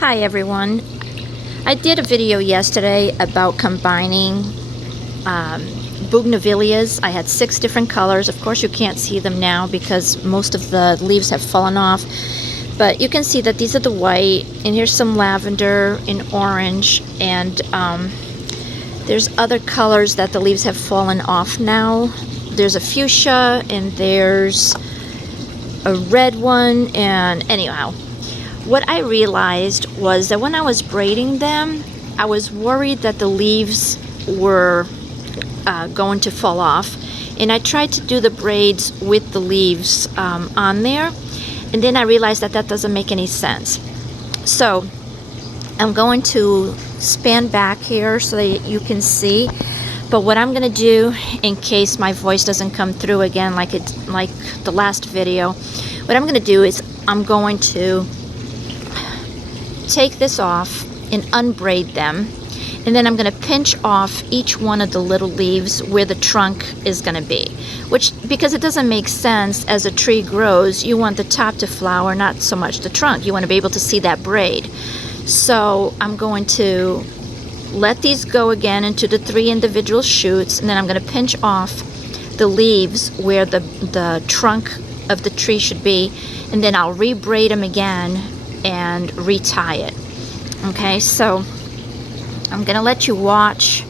Hi everyone. I did a video yesterday about combining Bougainvilleas. I had 6 different colors. Of course you can't see them now because most of the leaves have fallen off. But you can see that these are the white, and here's some lavender and orange, and there's other colors that the leaves have fallen off now. There's a fuchsia and there's a red one, and anyhow. What I realized was that when I was braiding them, I was worried that the leaves were going to fall off, and I tried to do the braids with the leaves on there, and then I realized that that doesn't make any sense. So I'm going to span back here so that you can see. But what I'm going to do, in case my voice doesn't come through again like the last video, what I'm going to do is I'm going to take this off and unbraid them, and then I'm going to pinch off each one of the little leaves where the trunk is going to be, because it doesn't make sense. As a tree grows, you want the top to flower, not so much the trunk. You want to be able to see that braid. So I'm going to let these go again into the 3 individual shoots, and then I'm going to pinch off the leaves where the trunk of the tree should be, and then I'll re-braid them again and retie it. Okay, so I'm gonna let you watch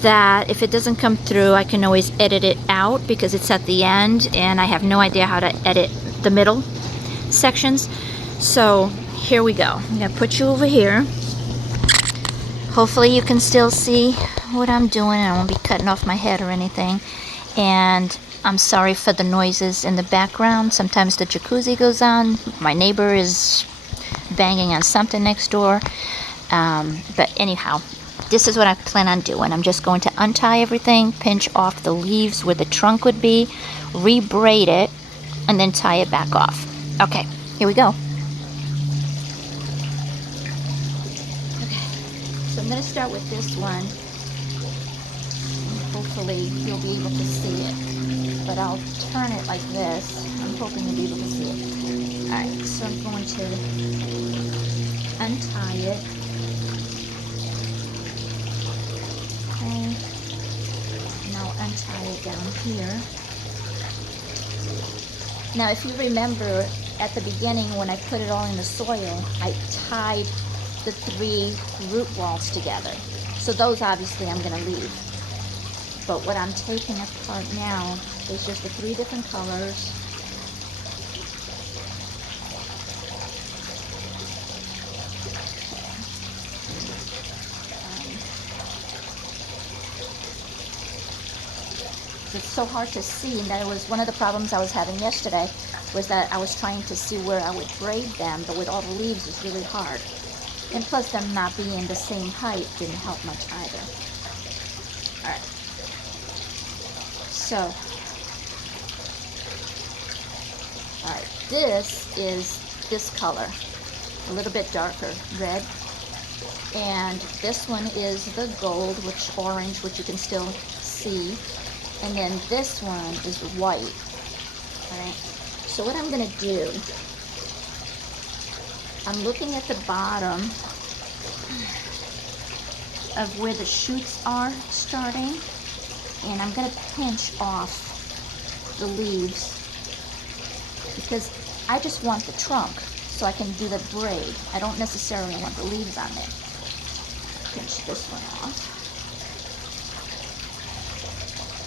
that. If it doesn't come through, I can always edit it out because it's at the end and I have no idea how to edit the middle sections. So here we go. I'm gonna put you over here. Hopefully you can still see what I'm doing. I won't be cutting off my head or anything. And I'm sorry for the noises in the background. Sometimes the jacuzzi goes on. My neighbor is banging on something next door. But anyhow, this is what I plan on doing. I'm just going to untie everything, pinch off the leaves where the trunk would be, re-braid it, and then tie it back off. Okay, here we go. Okay, so I'm going to start with this one. Hopefully you'll be able to see it, but I'll turn it like this. I'm hoping you'll be able to see it. Alright, so I'm going to untie it. Okay, and I'll untie it down here. Now if you remember at the beginning when I put it all in the soil, I tied the 3 root balls together. So those obviously I'm going to leave. But what I'm taking apart now is just the 3 different colors. It's so hard to see, and that was one of the problems I was having yesterday, was that I was trying to see where I would braid them, but with all the leaves it's really hard. And plus them not being the same height didn't help much either. Alright. So, alright, this is this color, a little bit darker red, and this one is the gold, orange, which you can still see, and then this one is white. Alright, so what I'm going to do, I'm looking at the bottom of where the shoots are starting, and I'm going to pinch off the leaves because I just want the trunk so I can do the braid. I don't necessarily want the leaves on there. Pinch this one off.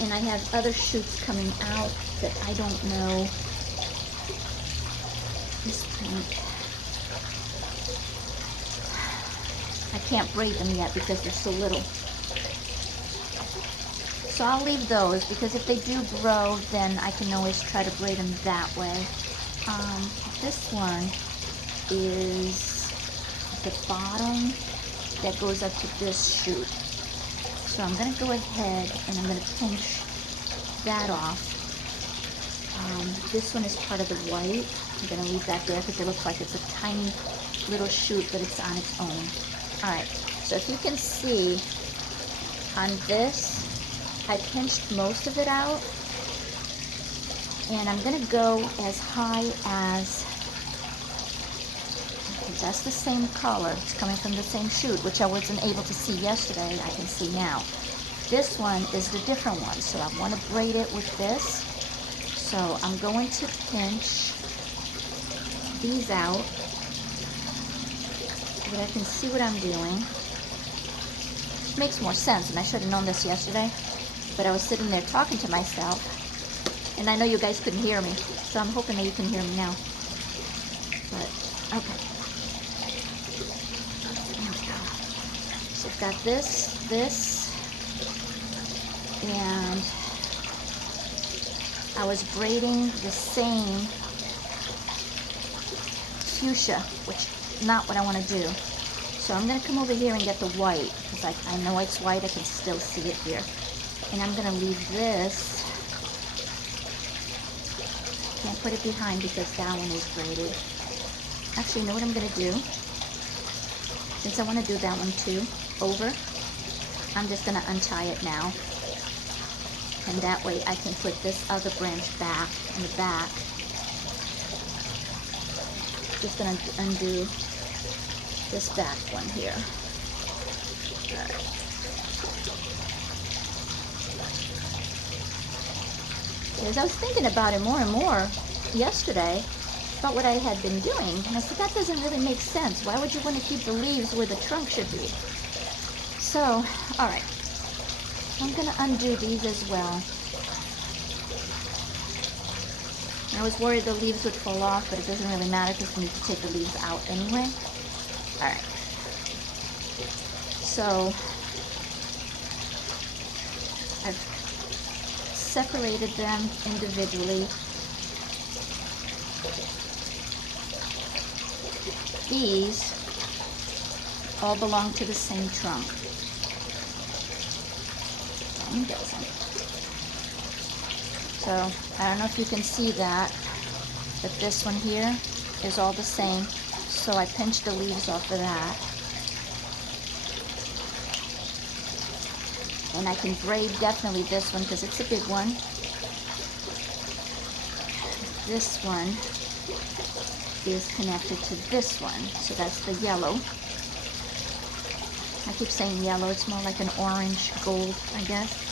And I have other shoots coming out that I don't know. This pink. I can't braid them yet because they're so little. So I'll leave those because if they do grow, then I can always try to braid them that way. This one is the bottom that goes up to this shoot. So I'm going to go ahead and I'm going to pinch that off. This one is part of the white. I'm going to leave that there because it looks like it's a tiny little shoot, but it's on its own. Alright, so if you can see on this, I pinched most of it out, and I'm going to go as high as That's the same color. It's coming from the same shoot, which I wasn't able to see yesterday. I can see now. This one is the different one, so I want to braid it with this. So I'm going to pinch these out so that I can see what I'm doing. It makes more sense, and I should have known this yesterday, but I was sitting there talking to myself, and I know you guys couldn't hear me, so I'm hoping that you can hear me now. But, okay. There we go. So I've got this, and I was braiding the same fuchsia, which is not what I want to do. So I'm going to come over here and get the white, because I know it's white, I can still see it here. And I'm going to leave this, can't put it behind because that one is braided. Actually, you know what I'm going to do? Since I want to do that one too, over, I'm just going to untie it now. And that way I can put this other branch back in the back. Just going to undo this back one here. All right. As I was thinking about it more and more yesterday, about what I had been doing, and I said, that doesn't really make sense. Why would you want to keep the leaves where the trunk should be? So, all right. I'm going to undo these as well. I was worried the leaves would fall off, but it doesn't really matter because we need to take the leaves out anyway. All right. So I've separated them individually. These all belong to the same trunk. So I don't know if you can see that, but this one here is all the same. So I pinched the leaves off of that. And I can braid definitely this one because it's a big one. This one is connected to this one, so that's the yellow. I keep saying yellow, it's more like an orange gold, I guess.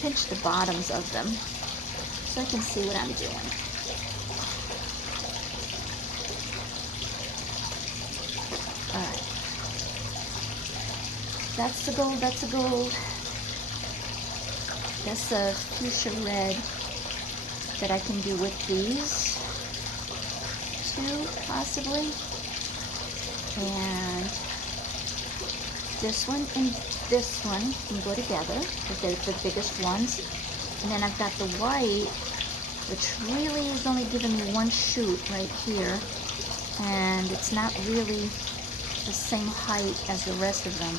Pinch the bottoms of them so I can see what I'm doing. Alright. That's the gold, that's the gold. That's the fuchsia red that I can do with these two, possibly. And this one and this one can go together because they're the biggest ones. And then I've got the white, which really is only giving me one shoot right here. And it's not really the same height as the rest of them.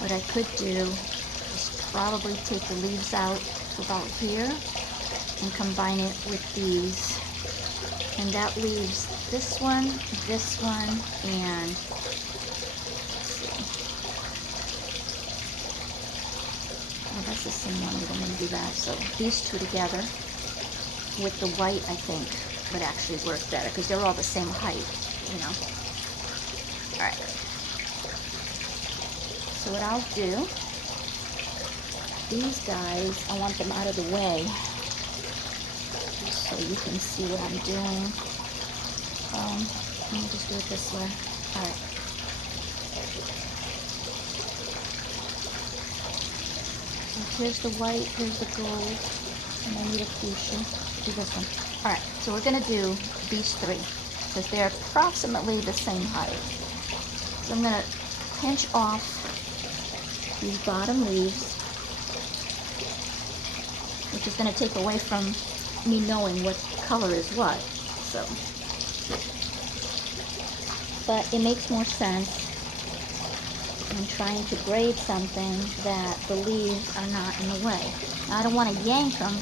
What I could do is probably take the leaves out about here and combine it with these. And that leaves this one, and oh, that's the same one. We don't want to do that. So these two together with the white, I think, would actually work better because they're all the same height, you know. All right. So what I'll do, these guys, I want them out of the way so you can see what I'm doing. Let me just do it this way. All right. So here's the white, here's the gold, and I need a fuchsia. Do this one. All right, so we're gonna do these three because they're approximately the same height. So I'm gonna pinch off these bottom leaves, which is gonna take away from me knowing what color is what. So, but it makes more sense in trying to braid something that the leaves are not in the way. Now, I don't want to yank them,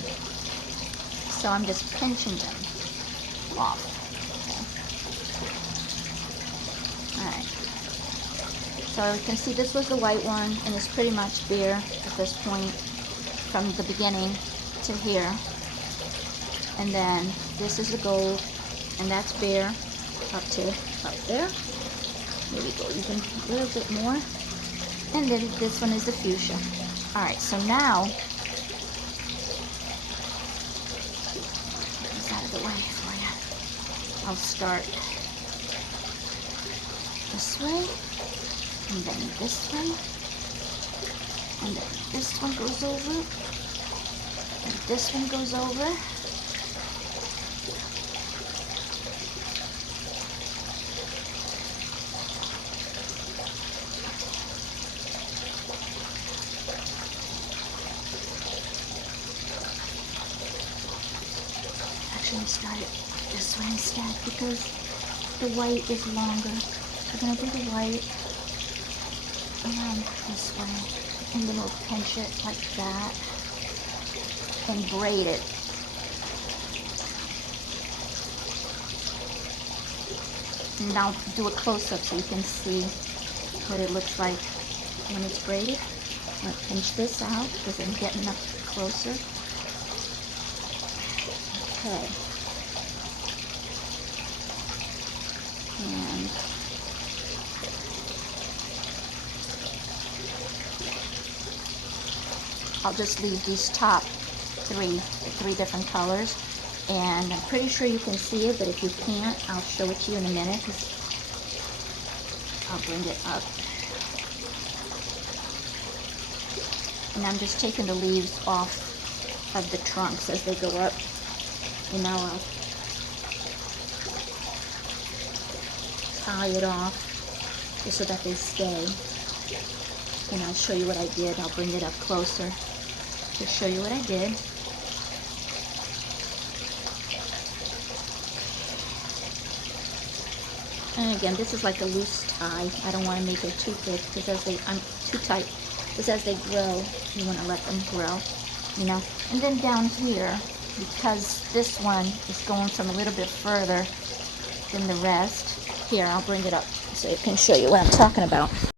so I'm just pinching them off. Okay. Alright. So you can see this was the white one, and it's pretty much bare at this point from the beginning to here. And then this is the gold, and that's bare up to up there. Maybe go even a little bit more. And then this one is the fuchsia. All right, so now, get this out of the way for you. I'll start this way, and then this way, and then this one goes over, and this one goes over. Actually, start it this way instead because the white is longer. We're gonna do the white around this way, and then we'll pinch it like that and braid it. And I'll do a close-up so you can see what it looks like when it's braided. I'm gonna pinch this out because I'm getting up closer. Okay. And I'll just leave these top three different colors, and I'm pretty sure you can see it, but if you can't, I'll show it to you in a minute. I'll bring it up. And I'm just taking the leaves off of the trunks as they go up. And now I'll tie it off just so that they stay. And I'll show you what I did. I'll bring it up closer to show you what I did. And again, this is like a loose tie. I don't want to make it too thick because I'm too tight. Because as they grow, you want to let them grow, you know. And then down here, because this one is going from a little bit further than the rest, here, I'll bring it up so it can show you what I'm talking about.